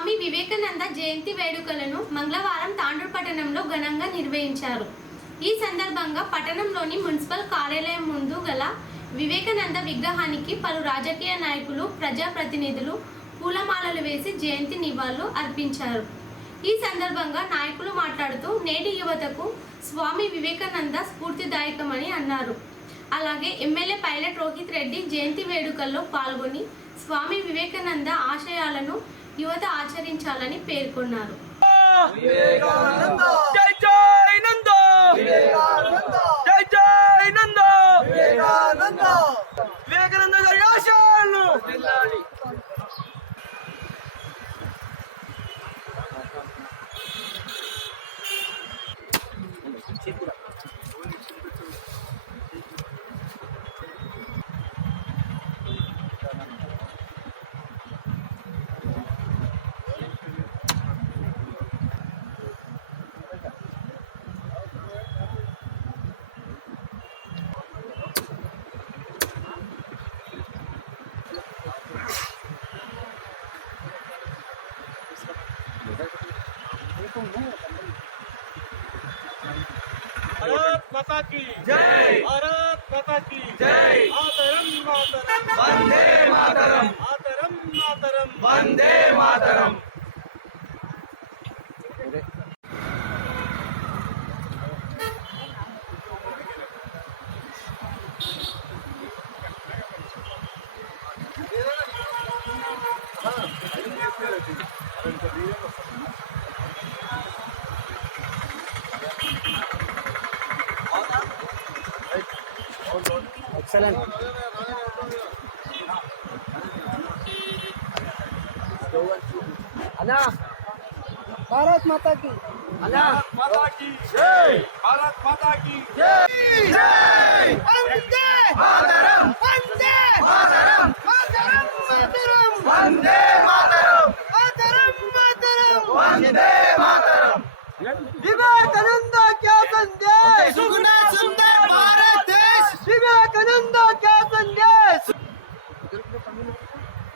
స్వామి వివేకానంద జయంతి వేడుకలను మంగళవారం తాండూరు పట్టణంలో ఘనంగా నిర్వహించారు. ఈ సందర్భంగా పట్టణంలోని మున్సిపల్ కార్యాలయం ముందు గల వివేకానంద విగ్రహానికి పలు రాజకీయ నాయకులు ప్రజాప్రతినిధులు పూలమాలలు వేసి జయంతి నివాళులు అర్పించారు. ఈ సందర్భంగా నాయకులు మాట్లాడుతూ నేటి యువతకు స్వామి వివేకానంద స్ఫూర్తిదాయకమని అన్నారు. అలాగే ఎమ్మెల్యే పైలట్ రోహిత్ రెడ్డి జయంతి వేడుకల్లో పాల్గొని స్వామి వివేకానంద ఆశయాలను యువత ఆచరించాలని పేర్కొన్నారు. జై జై నంద. జై జై నంద. माता की। जय। भारत माता की। जय। मातरम मातरम। वंदे मातरम। मातरम मातरम। Vande Mataram. Thank. excellent. Anna. Bharat માતા કી ભારત માતા કી જય ભારત માતા કી જય જય પરમ જય માતરમ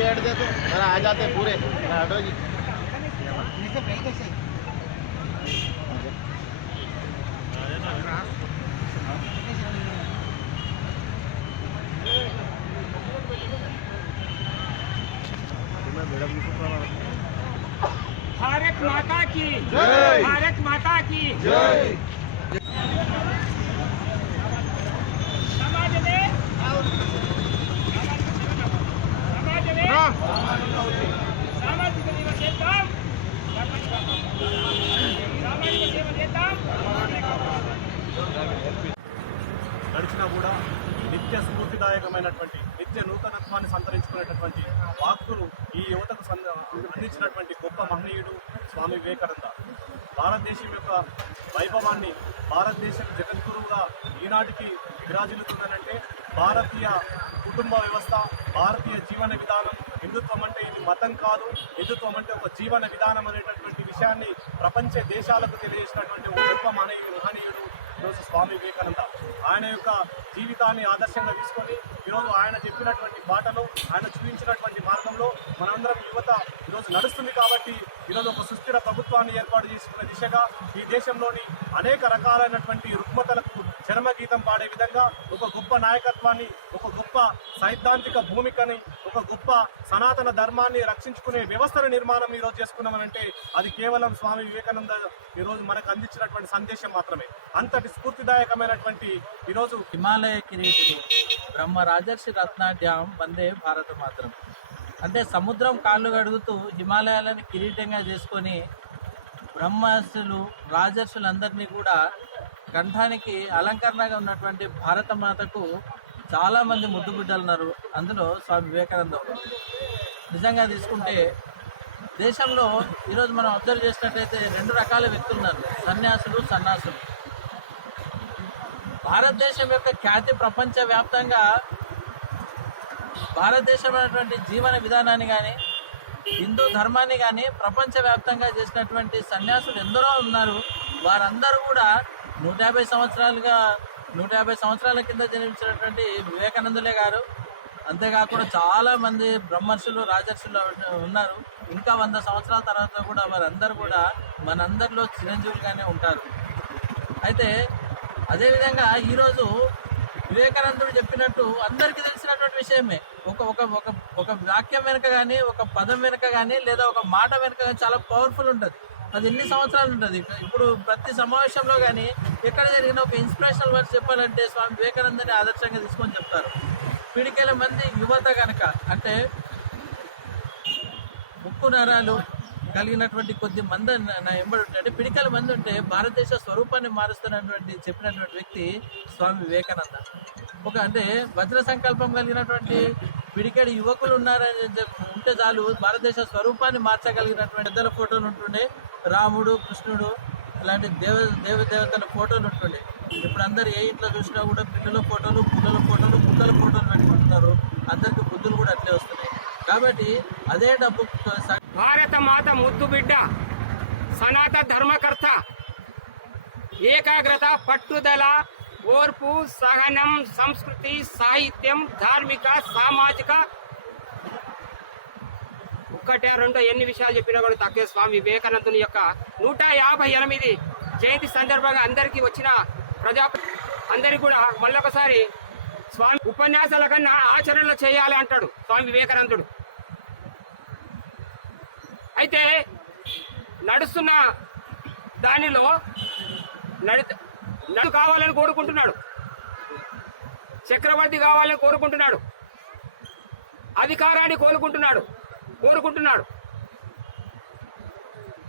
चेयर दे तो। आ जाते पूरे। हटो जी। भारत माता की। भारत माता की। जय। నడిచినా కూడా నిత్య స్ఫూర్తిదాయకమైనటువంటి నిత్య నూతనత్వాన్ని సంతరించుకునేటటువంటి వాక్కులు ఈ యువతకు అందించినటువంటి గొప్ప మహనీయుడు స్వామి వివేకానంద. భారతదేశం యొక్క వైభవాన్ని భారతదేశం జగద్గురువుగా ఈనాటికి విరాజిల్లుతుందనంటే భారతీయ కుటుంబ వ్యవస్థ భారతీయ జీవన విధానం హిందుత్వం అంటే ఇది మతం కాదు. హిందుత్వం అంటే ఒక జీవన విధానం అనేటటువంటి విషయాన్ని ప్రపంచ దేశాలకు తెలియజేసినటువంటి ఒక గొప్ప మహనీయుడు మహనీయుడు ఈరోజు స్వామి వివేకానంద ఆయన యొక్క జీవితాన్ని ఆదర్శంగా తీసుకొని ఈరోజు ఆయన చెప్పినటువంటి బాటలో ఆయన చూపించినటువంటి మార్గంలో మనందరం యువత ఈరోజు నడుస్తుంది కాబట్టి ఈరోజు ఒక సుస్థిర ప్రభుత్వాన్ని ఏర్పాటు చేసుకునే దిశగా ఈ దేశంలోని అనేక రకాలైనటువంటి రుగ్మతలకు చరమగీతం పాడే విధంగా ఒక గొప్ప నాయకత్వాన్ని ఒక గొప్ప సైద్ధాంతిక భూమికని ఒక గొప్ప సనాతన ధర్మాన్ని రక్షించుకునే వ్యవస్థల నిర్మాణం ఈరోజు చేసుకున్నామనంటే అది కేవలం స్వామి వివేకానంద ఈరోజు మనకు అందించినటువంటి సందేశం మాత్రమే. అంతటి స్ఫూర్తిదాయకమైనటువంటి ఈరోజు హిమాలయ కిరీటిని బ్రహ్మ రాజర్షి రత్నాఢ్యం వందే భారత మాత్రం. అంటే సముద్రం కాళ్ళు గడుగుతూ హిమాలయాలను కిరీటంగా చేసుకొని బ్రహ్మర్షులు రాజర్షులందరినీ కూడా కంఠానికి అలంకరణగా ఉన్నటువంటి భారత మాతకు చాలామంది ముద్దు బిడ్డలు ఉన్నారు. అందులో స్వామి వివేకానంద నిజంగా తీసుకుంటే దేశంలో ఈరోజు మనం అబ్జర్వ్ చేసినట్లయితే రెండు రకాల వ్యక్తులు ఉన్నారు. సన్యాసులు సన్నాసులు. భారతదేశం యొక్క ఖ్యాతి ప్రపంచవ్యాప్తంగా భారతదేశం అనేటువంటి జీవన విధానాన్ని కానీ హిందూ ధర్మాన్ని కానీ ప్రపంచవ్యాప్తంగా చేసినటువంటి సన్యాసులు ఎందరో ఉన్నారు. వారందరూ కూడా నూట యాభై సంవత్సరాలుగా నూట యాభై సంవత్సరాల కింద జన్మించినటువంటి వివేకానందులే గారు. అంతేకాకుండా చాలా మంది బ్రహ్మర్షులు రాజర్షులు ఉన్నారు. ఇంకా వంద సంవత్సరాల తర్వాత కూడా వారందరూ కూడా మనందరిలో చిరంజీవులుగానే ఉంటారు. అయితే అదేవిధంగా ఈరోజు వివేకానందుడు చెప్పినట్టు అందరికీ తెలిసినటువంటి విషయమే. ఒక ఒక ఒక ఒక వాక్యం వెనుక కానీ ఒక పదం వెనుక కానీ లేదా ఒక మాట వెనుక కానీ చాలా పవర్ఫుల్ ఉంటుంది. అది ఎన్ని సంవత్సరాలు ఉంటుంది? ఇప్పుడు ప్రతి సమావేశంలో కానీ ఎక్కడ జరిగిన ఒక ఇన్స్పిరేషనల్ వర్డ్స్ చెప్పాలంటే స్వామి వివేకానందని ఆదర్శంగా తీసుకొని చెప్తారు. పిడికేల మంది యువత కనుక అంటే ముక్కు నరాలు కలిగినటువంటి కొద్ది మంది నా- ఎంబడి ఉంటే అంటే పిడికల మంది ఉంటే భారతదేశ స్వరూపాన్ని మారుస్తున్నటువంటి చెప్పినటువంటి వ్యక్తి స్వామి వివేకానంద. ఒక అంటే వజ్ర సంకల్పం కలిగినటువంటి పిడికడి యువకులు ఉన్నారని ఉంటే చాలు భారతదేశ స్వరూపాన్ని మార్చగలిగినటువంటి పెద్దల ఫోటోలు ఉంటుండే. రాముడు కృష్ణుడు ఇలాంటి దేవ దేవ దేవతల ఫోటోలు ఉంటుండే. ఇప్పుడు అందరు ఏ ఇంట్లో చూసినా కూడా పిల్లల ఫోటోలు పుల్లల ఫోటోలు కుక్కల ఫోటోలు పెట్టుకుంటున్నారు అందరికి బుద్ధులు కూడా అట్లే వస్తున్నాయి. కాబట్టి అదే డబ్బు భారత మాత ముద్దు బిడ్డ సనాత ధర్మకర్త ఏకాగ్రత పట్టుదల ఓర్పు సహనం సంస్కృతి సాహిత్యం ధార్మిక సామాజిక ఒకటే రెండో ఎన్ని విషయాలు చెప్పినా కూడా తక్కువ స్వామి వివేకానందుని యొక్క నూట యాభై ఎనిమిది జయంతి సందర్భంగా అందరికీ వచ్చిన ప్రజా అందరికీ కూడా మళ్ళొకసారి స్వామి ఉపన్యాసాల కన్నా ఆచరణలో చేయాలి అంటాడు స్వామి వివేకానందుడు. అయితే నడుస్తున్న దానిలో నడి నడు కావాలని కోరుకుంటున్నాడు. చక్రవర్తి కావాలని కోరుకుంటున్నాడు. అధికారాన్ని కోరుకుంటున్నాడు. కోరుకుంటున్నాడు.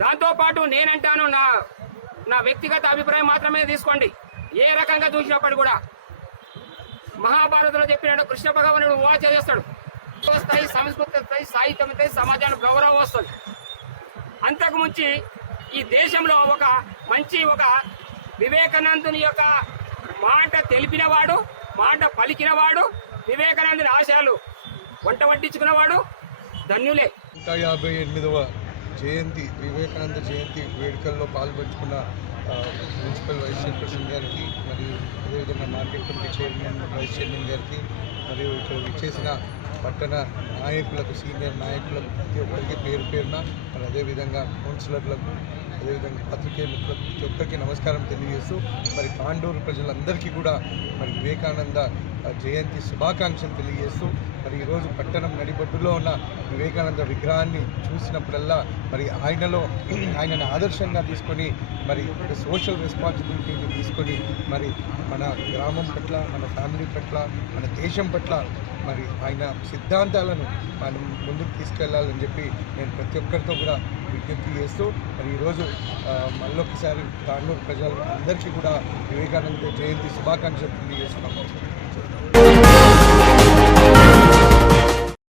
దాంతోపాటు నేనంటాను నా నా వ్యక్తిగత అభిప్రాయం మాత్రమే తీసుకోండి. ఏ రకంగా చూసినప్పుడు కూడా మహాభారతంలో చెప్పినట్టు కృష్ణ భగవానుడు వాచ చేస్తాడు. వస్తాయి సంస్కృతి వస్తాయి సాహిత్యం వస్తాయి సమాజానికి గౌరవం వస్తుంది. అంతకు ముంచి ఈ దేశంలో ఒక మంచి ఒక వివేకానందుని యొక్క మాట తెలిపినవాడు మాట పలికినవాడు వివేకానందుని ఆశయాలు వంట వడ్డించుకున్నవాడు ధన్యులే. నూట యాభై ఎనిమిదవ జయంతి వివేకానంద జయంతి వేడుకల్లో పాల్పంచుకున్న మున్సిపల్ వైస్ చైర్పర్సన్ గారికి మరియు అదేవిధంగా market committee chairman vice chairman గారికి మరియు ఇక్కడ విచ్చేసిన పట్టణ నాయకులకు సీనియర్ నాయకులకు ప్రతి ఒక్కరికి పేరు పేరున మరి అదేవిధంగా కౌన్సిలర్లకు అదేవిధంగా పత్రికే మిత్రులకు ప్రతి ఒక్కరికి నమస్కారం తెలియజేస్తూ మరి తాండూరు ప్రజలందరికీ కూడా మరి వివేకానంద జయంతి శుభాకాంక్షలు తెలియజేస్తూ మరి ఈరోజు పట్టణం నడిబొడ్డులో ఉన్న వివేకానంద విగ్రహాన్ని చూసినప్పుడల్లా మరి ఆయనలో ఆయనను ఆదర్శంగా తీసుకొని మరి సోషల్ రెస్పాన్సిబిలిటీని తీసుకొని మరి మన గ్రామం పట్ల మన ఫ్యామిలీ పట్ల మన దేశం పట్ల మరి ఆయన సిద్ధాంతాలను మనం ముందుకు తీసుకెళ్ళాలని చెప్పి నేను ప్రతి ఒక్కరితో కూడా విజ్ఞప్తి చేస్తూ మరి ఈరోజు మళ్ళీ మళ్ళొకసారి తాండూరు ప్రజలు అందరికీ కూడా వివేకానంద జయంతి శుభాకాంక్షలు తెలియజేస్తున్నాం.